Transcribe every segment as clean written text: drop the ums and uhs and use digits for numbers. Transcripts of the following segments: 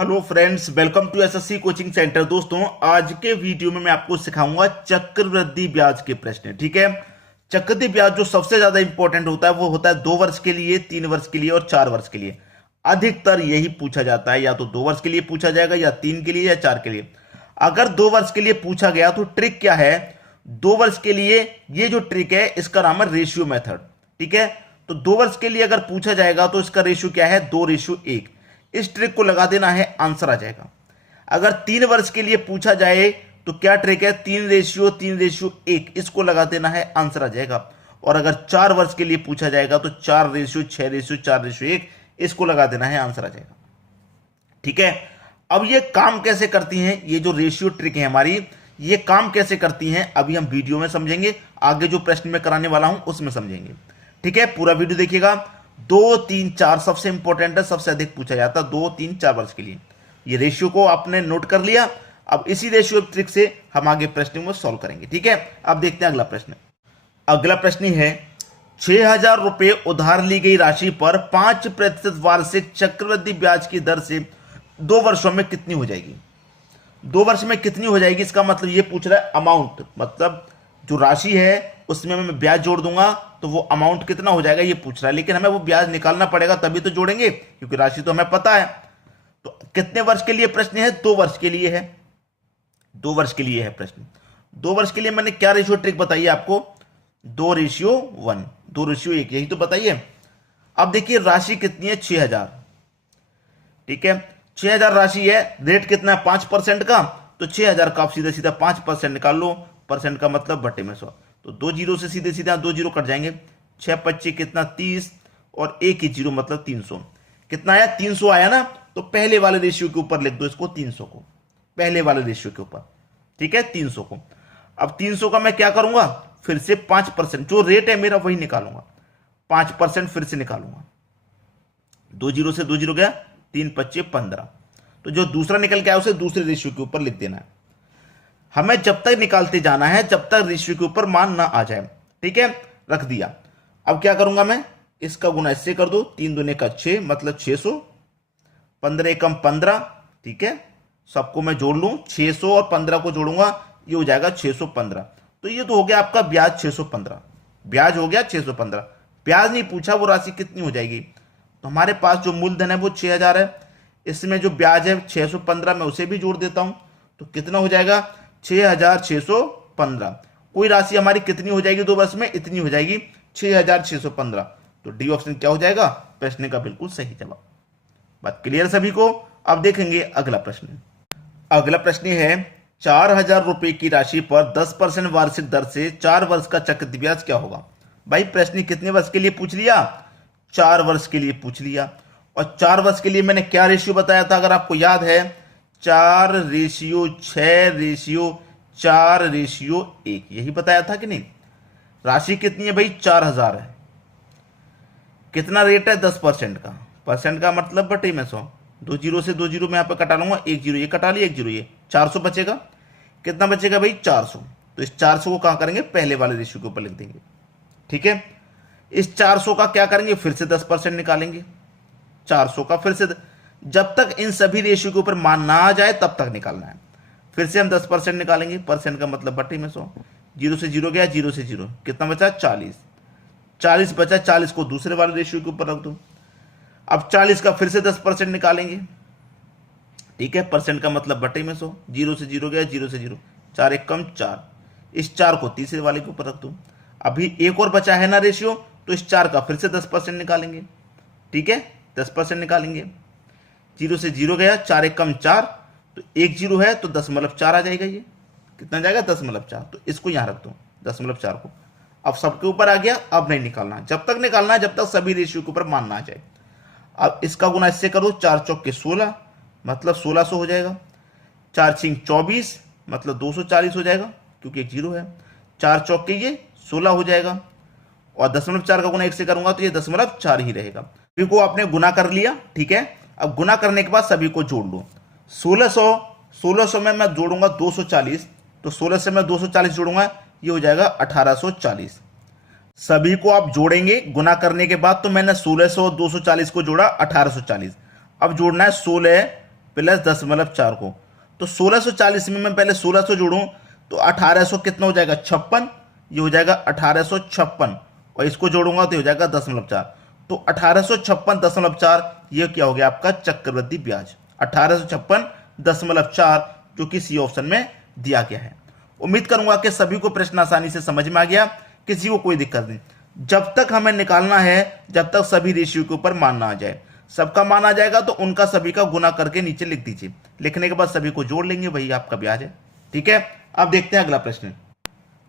Hello friends, welcome to SSC coaching centre. दोस्तों, आज के वीडियो में मैं आपको सिखाऊंगा चक्रवृद्धि ब्याज के प्रश्न। ठीक है। चक्रवृद्धि ब्याज जो सबसे ज्यादा इंपॉर्टेंट होता है वो होता है 2 वर्ष के लिए, 3 वर्ष के लिए और 4 वर्ष के लिए। अधिकतर यही पूछा जाता है, या तो 2 वर्ष के लिए पूछा जाएगा, या 3 के लिए, या 4 के लिए। अगर 2 वर्ष के लिए पूछा गया तो ट्रिक क्या है? 2 वर्ष के लिए ये जो ट्रिक है इसका नाम है रेशियो मेथड। ठीक है। तो 2 वर्ष के लिए अगर पूछा जाएगा तो इसका रेशियो क्या है? 2:1। इस ट्रिक को लगा देना है, आंसर आ जाएगा। अगर 3 वर्ष के लिए पूछा जाए तो क्या ट्रिक है? 3:1, इसको लगा देना है, आंसर आ जाएगा। और अगर 4 वर्ष के लिए पूछा जाएगा तो 4:6:4:1, इसको लगा देना है, आंसर आ जाएगा। ठीक है। अब ये काम कैसे करती हैं? ये जो रेशियो ट्रिक है हमारी, ये काम कैसे करती हैं अभी हम वीडियो में समझेंगे। आगे जो प्रश्न में कराने वाला हूं उसमें समझेंगे। ठीक है, पूरा वीडियो देखिएगा। 2, 3, 4 सबसे इंपॉर्टेंट है, सबसे अधिक पूछा जाता है 2, 3, 4 वर्ष के लिए। ये रेशियो को आपने नोट कर लिया। अब इसी रेशियो ट्रिक से हम आगे प्रश्न को सॉल्व करेंगे। ठीक है। अब देखते हैं अगला प्रश्न। अगला प्रश्न है, 6,000 रुपए उधार ली गई राशि पर 5% वार्षिक चक्रवृद्धि ब्याज की दर से 2 वर्षों में कितनी हो जाएगी? 2 वर्ष में कितनी हो जाएगी, इसका मतलब ये पूछ रहा है अमाउंट, मतलब जो राशि है उसमें मैं ब्याज जोड़ दूंगा तो वो अमाउंट कितना हो जाएगा ये पूछ रहा है। लेकिन हमें वो ब्याज निकालना पड़ेगा, तभी तो जोड़ेंगे, क्योंकि राशि तो हमें पता है। तो कितने वर्ष के लिए प्रश्न है? 2 वर्ष के लिए है। 2 वर्ष के लिए है प्रश्न। 2 वर्ष के लिए मैंने क्या रेशियो ट्रिक बताई है आपको? 2:1, 2:1, यही तो बताइए। अब देखिए राशि कितनी है? 6,000। ठीक है, 6,000 राशि है। रेट कितना है? 5% का। तो 6,000 का आप सीधा सीधा 5% निकाल लो। परसेंट का मतलब बटे में 100। तो 2 जीरो से सीधे सीधा 2 जीरो कट जाएंगे। 6×5 कितना? 30, और 1 ही जीरो मतलब 300। कितना आया? 300 आया ना। तो पहले वाले रेशियो के ऊपर लिख दो इसको, 300 को, पहले वाले रेशियो के ऊपर। ठीक है, 300 को। अब 300 का मैं क्या करूंगा? फिर से 5%, जो रेट है मेरा वही निकालूंगा। 5% फिर से निकालूंगा। 2 जीरो से 2 जीरो गया, 3×5 15। तो जो दूसरा निकल के आया उसे दूसरे रेशियो के ऊपर लिख देना है। हमें जब तक निकालते जाना है जब तक रेशियो के ऊपर मान ना आ जाए। ठीक है, रख दिया। अब क्या करूंगा मैं? इसका गुना इससे कर दो, 3 दूने का 6 मतलब 600, 15 एकम 15। ठीक है, सबको मैं जोड़ लूं, 600 और 15 को जोड़ूंगा, ये हो जाएगा 615। तो ये तो हो गया आपका ब्याज 615। ब्याज हो गया 615। ब्याज नहीं पूछा वो राशि कितनी हो जाएगी। तो हमारे पास जो मूलधन है वो 6,000 है। इसमें जो ब्याज है 615, मैं उसे भी जोड़ देता हूं। तो कितना हो जाएगा? 6,615। कोई राशि हमारी कितनी हो जाएगी 2 वर्ष में? इतनी हो जाएगी, 6,615। तो डी ऑप्शन क्या हो जाएगा? प्रश्न का बिल्कुल सही जवाब। बात क्लियर सभी को? अब देखेंगे अगला प्रश्न। अगला प्रश्न है, 4,000 रुपए की राशि पर 10% वार्षिक दर से 4 वर्ष का चक्रवृद्धि ब्याज क्या होगा? भाई प्रश्न कितने वर्ष के लिए पूछ लिया? 4 वर्ष के लिए पूछ लिया। और 4 वर्ष के लिए मैंने क्या रेशियो बताया था अगर आपको याद है? 4:6:4:1, यही बताया था कि नहीं? राशि कितनी है भाई? 4,000 है। कितना रेट है? 10% का। परसेंट का मतलब बटे में 100। 2 जीरो से 2 जीरो में यहां पर कटा लूंगा, 1 जीरो ये कटा लिया, 1 जीरो ये, 400 बचेगा। कितना बचेगा भाई? 400। तो इस 400 को कहां करेंगे? पहले वाले रेशियो के ऊपर लिख देंगे। ठीक है, इस 400 का क्या करेंगे? फिर से 10% निकालेंगे। 400 का फिर से जब तक इन सभी रेशियो के ऊपर मान ना आ जाए तब तक निकालना है। फिर से हम 10% निकालेंगे। परसेंट का मतलब बटे में 100। जीरो से जीरो गया, जीरो से जीरो, कितना बचा? 40। 40 बचा, 40 को दूसरे वाले रेशियो के ऊपर रख दो। अब 40 का फिर से 10% निकालेंगे। ठीक है, परसेंट का मतलब बटे में 100। जीरो से जीरो गया, जीरो से जीरो, 4 एक कम 4। इस 4 को तीसरे वाले के ऊपर रख दो। अभी एक और बचा है ना रेशियो, तो इस 4 का फिर से 10% निकालेंगे। ठीक है, 10% निकालेंगे। जीरो से जीरो गया, 4 एक कम 4, तो 1 जीरो है तो 10.4 आ जाएगा। ये कितना जाएगा? 10.4। तो इसको यहां रख दो, 10.4 को। अब सबके ऊपर आ गया, अब नहीं निकालना। जब तक निकालना है जब तक सभी रेशियो के ऊपर मानना आ जाए। अब इसका गुना इससे करो, 4 चौके 16 मतलब 1600 हो जाएगा। 4 छिंग 24 मतलब 240 हो जाएगा, क्योंकि 1 जीरो है। 4 चौके ये 16 हो जाएगा, और 0.4 का गुना 1 से करूंगा तो ये 0.4 ही रहेगा। सभी को आपने गुना कर लिया। ठीक है, अब गुना करने के बाद सभी को जोड़ लो। 1600 में मैं जोड़ूंगा 240, तो 16 से मैं 240 जोड़ूंगा, ये हो जाएगा 1840। सभी को आप जोड़ेंगे गुना करने के बाद। तो मैंने 1600 240 को जोड़ा, 1840। अब जोड़ना है 16 प्लस 10.4 को, तो 1640 में मैं पहले 1600 जोड़ूं तो 1800 कितना हो जाएगा 56, ये हो जाएगा 1856, और इसको जोड़ूंगा तो हो जाएगा 10.4, तो 1856.4 ये क्या हो गया आपका चक्रवृद्धि ब्याज, 1856.4 जो कि सी ऑप्शन में दिया गया है। उम्मीद करूंगा कि सभी को प्रश्न आसानी से समझ में आ गया, किसी को कोई दिक्कत नहीं। जब तक हमें निकालना है, जब तक सभी रेशियो के ऊपर मान ना आ जाए, सबका मान आ जाएगा तो उनका सभी का गुना करके नीचे लिख दीजिए, लिखने के बाद सभी को जोड़ लेंगे, वही आपका ब्याज है। ठीक है, अब देखते हैं अगला प्रश्न।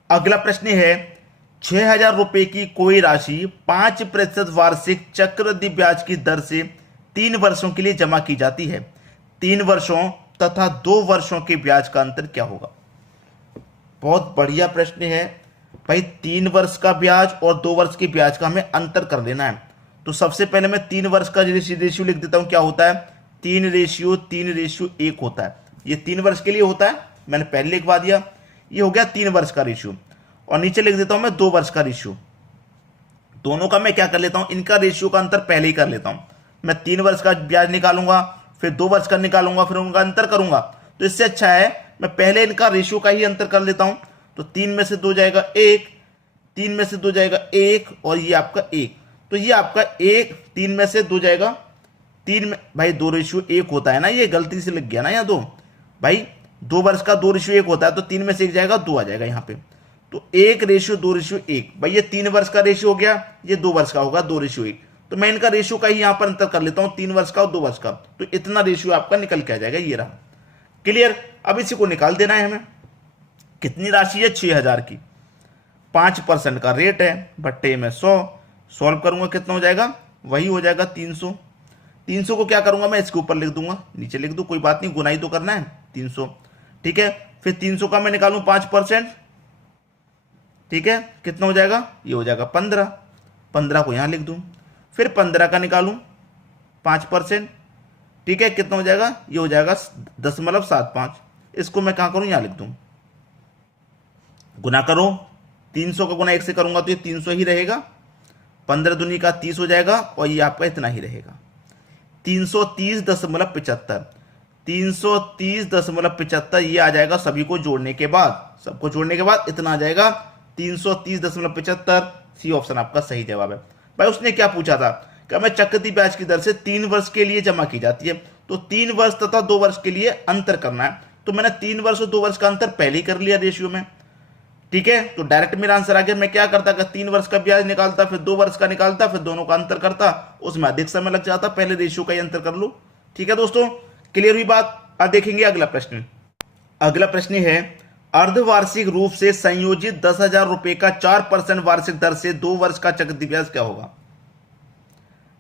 अगला प्रश्न है 6,000 रुपए की कोई राशि 5% वार्षिक चक्रवृद्धि ब्याज की दर से 3 वर्षों के लिए जमा की जाती है। 3 वर्षों तथा 2 वर्षों के ब्याज का अंतर क्या होगा? बहुत बढ़िया प्रश्न है भाई। 3 वर्ष का ब्याज और 2 वर्ष के ब्याज का हमें अंतर कर लेना है। तो सबसे पहले मैं 3 वर्ष का रेशियो लिख देता हूं। क्या होता है? 3:1 होता है। ये 3 वर्ष के लिए होता है, मैंने पहले लिखवा दिया। ये हो गया 3 वर्ष का रेशियो, और नीचे लिख देता हूं मैं 2 वर्ष का रेशियो। दोनों का मैं क्या कर लेता हूं, इनका रेशियो का अंतर पहले ही कर लेता हूं। मैं 3 वर्ष का ब्याज निकालूंगा, फिर 2 वर्ष का निकालूंगा, फिर उनका अंतर करूंगा। तो इससे अच्छा है मैं पहले इनका रेशियो का ही अंतर कर लेता हूं। तो 3 में से 2 जाएगा 1, 3 में से 2 जाएगा 1, और ये आपका 1। तो ये आपका 1, 3 में से 2 जाएगा 3 में, भाई 2:1 होता है ना, ये गलती से लग गया ना यहाँ 2, भाई 2 वर्ष का 2:1 होता है, तो 3 में से 1 जाएगा 2 आ जाएगा यहाँ पे। तो 1:2:1, भाई ये 3 वर्ष का रेशियो हो गया, ये 2 वर्ष का होगा 2:1। तो मैं इनका रेशियो का ही यहाँ पर अंतर कर लेता हूँ, 3 वर्ष का और 2 वर्ष का। तो इतना रेशियो आपका निकल के आ जाएगा, ये रहा। क्लियर? अब इसी को निकाल देना है हमें। कितनी राशि है? 6,000 की। 5% का रेट है, बट्टे में 100। सॉल्व करूंगा कितना हो जाएगा? वही हो जाएगा 300। 300 को क्या करूंगा मैं, इसके ऊपर लिख दूंगा, नीचे लिख दूं, कोई बात नहीं, गुनाई तो करना है 300। ठीक है, फिर 300 का मैं निकालूं 5%। ठीक है, कितना हो जाएगा? ये हो जाएगा 15। 15 को यहां लिख दूं, फिर 15 का निकालूं 5%। ठीक है, कितना हो जाएगा? ये हो जाएगा 10.75। इसको मैं कहां करूं? यहां लिख दूं, गुना करो। 300 का गुना 1 से करूंगा तो ये 300 ही रहेगा। 15 दूनी का 30 हो जाएगा, और ये आपका इतना ही रहेगा 330.75। 330.75 ये आ जाएगा सभी को जोड़ने के बाद, सबको जोड़ने के बाद इतना आ जाएगा 330.75। सी ऑप्शन आपका सही जवाब है। भाई उसने क्या पूछा था कि हमें चक्रवृद्धि ब्याज की दर से 3 वर्ष के लिए जमा की जाती है, तो 3 वर्ष तथा 2 वर्ष के लिए अंतर करना है। तो मैंने 3 वर्ष और 2 वर्ष का अंतर पहले ही कर लिया रेशियो में। ठीक है, तो डायरेक्ट मेरा आंसर आ गया। मैं क्या करता कि 3 वर्ष का ब्याज निकालता, फिर 2 वर्ष का निकालता, फिर दोनों का अंतर करता, उसमें अधिक समय लग जाता, पहले रेशियो का ही अंतर कर लो। ठीक है दोस्तों, क्लियर हुई बात? अब देखेंगे अगला प्रश्न। अगला प्रश्न है अर्धवार्षिक रूप से संयोजित 10,000 रुपए का 4% वार्षिक दर से 2 वर्ष का चक्रवृद्धि ब्याज क्या होगा?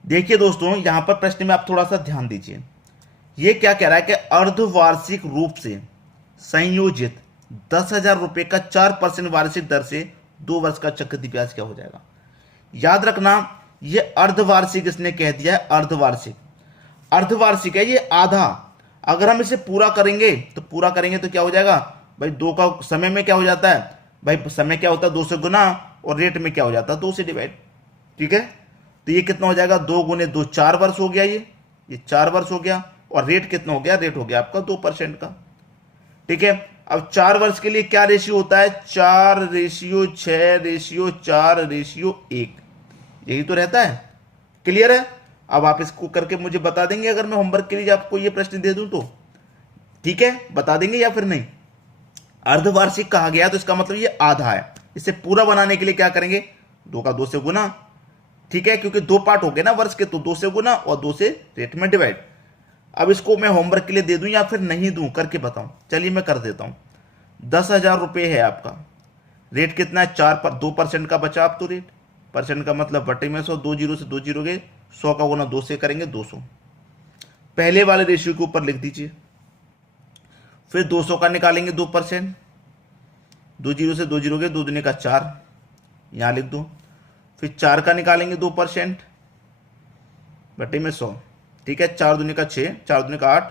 देखिए दोस्तों, यहां पर प्रश्न में आप थोड़ा सा ध्यान दीजिए। यह क्या कह रहा है कि अर्धवार्षिक रूप से संयोजित 10,000 रुपए का 4% वार्षिक दर से 2 वर्ष का चक्रवृद्धि ब्याज क्या हो जाएगा? याद रखना, यह अर्धवार्षिक इसने कह दिया है, अर्धवार्षिक। अर्धवार्षिक है ये आधा। अगर हम इसे पूरा करेंगे तो क्या हो जाएगा भाई? 2 का समय में क्या हो जाता है भाई? समय क्या होता है? 2 से गुना, और रेट में क्या हो जाता है? 2 से डिवाइड। ठीक है, तो ये कितना हो जाएगा? 2 गुने 2 4 वर्ष हो गया, ये 4 वर्ष हो गया। और रेट कितना हो गया? रेट हो गया आपका 2% का। ठीक है, अब 4 वर्ष के लिए क्या रेशियो होता है? 4:6:4:1, यही तो रहता है। क्लियर है? अब आप इसको करके मुझे बता देंगे अगर मैं होमवर्क के लिए आपको ये प्रश्न दे दूं तो? ठीक है, बता देंगे या फिर नहीं? अर्धवार्षिक कहा गया तो इसका मतलब ये आधा है। इसे पूरा बनाने के लिए क्या करेंगे? 2 का 2 से गुना। ठीक है, क्योंकि 2 पार्ट हो गए ना वर्ष के, तो 2 से गुना और 2 से रेट में डिवाइड। अब इसको मैं होमवर्क के लिए दे दूं या फिर नहीं दूं, करके बताऊं? चलिए मैं कर देता हूं। 10,000 रुपये है आपका, रेट कितना है? 2% का बचा आप तो रेट, परसेंट का मतलब बटे में 100, 2 जीरो से 2 जीरो गए, 100 का गुना 2 से करेंगे 200। पहले वाले रेशियो के ऊपर लिख दीजिए। फिर 200 का निकालेंगे 2%, 2 जीरो से 2 जीरो गए, 2 दूनी का 4, यहां लिख दो। फिर 4 का निकालेंगे 2%, बटे में 100। ठीक है, 4 दूनी का 6, 4 दूनी का 8,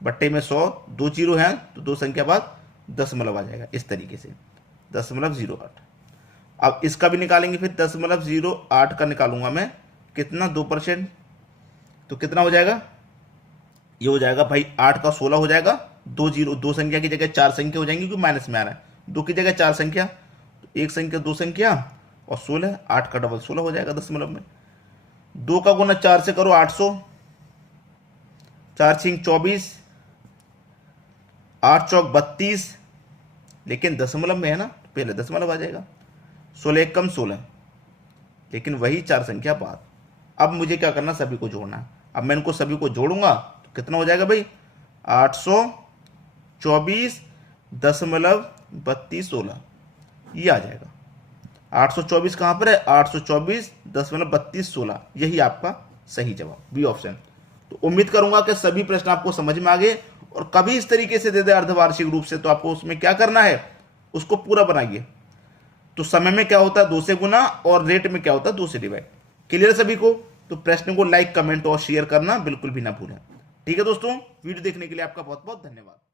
बट्टे में 100, 2 जीरो हैं तो 2 संख्या बाद दशमलव आ जाएगा, इस तरीके से 0.08। अब इसका भी निकालेंगे, फिर 0.08 का निकालूंगा मैं, कितना? 2%, तो कितना हो जाएगा? ये हो जाएगा भाई 8 का 16 हो जाएगा, दो जीरो, दो संख्या की जगह चार संख्या हो जाएंगी क्योंकि माइनस में आ रहा है, दो की जगह चार संख्या, तो एक संख्या दो संख्या और 16, 8 का डबल 16 हो जाएगा दशमलव में। दो का गुना चार से करो 800, चार छिंग 24, आठ चौक 32, लेकिन दशमलव में है ना तो पहले दशमलव आ जाएगा। 16 एक कम 16, लेकिन वही चार संख्या बाद। अब मुझे क्या करना, सभी को जोड़ना है। अब मैं इनको सभी को जोड़ूंगा तो कितना हो जाएगा भाई, 824.3216 ये आ जाएगा। 824 कहां पर है, 824.3216, यही आपका सही जवाब, बी ऑप्शन। तो उम्मीद करूंगा कि सभी प्रश्न आपको समझ में आ गए, और कभी इस तरीके से दे दे अर्धवार्षिक रूप से तो आपको उसमें क्या करना है, उसको पूरा बनाइए। तो समय में क्या होता है 2 से गुना, और रेट में क्या होता है 2 से डिवाइड। क्लियर सभी को? तो प्रश्न को लाइक, कमेंट और शेयर करना बिल्कुल भी ना भूलें। ठीक है दोस्तों, वीडियो देखने के लिए आपका बहुत बहुत धन्यवाद।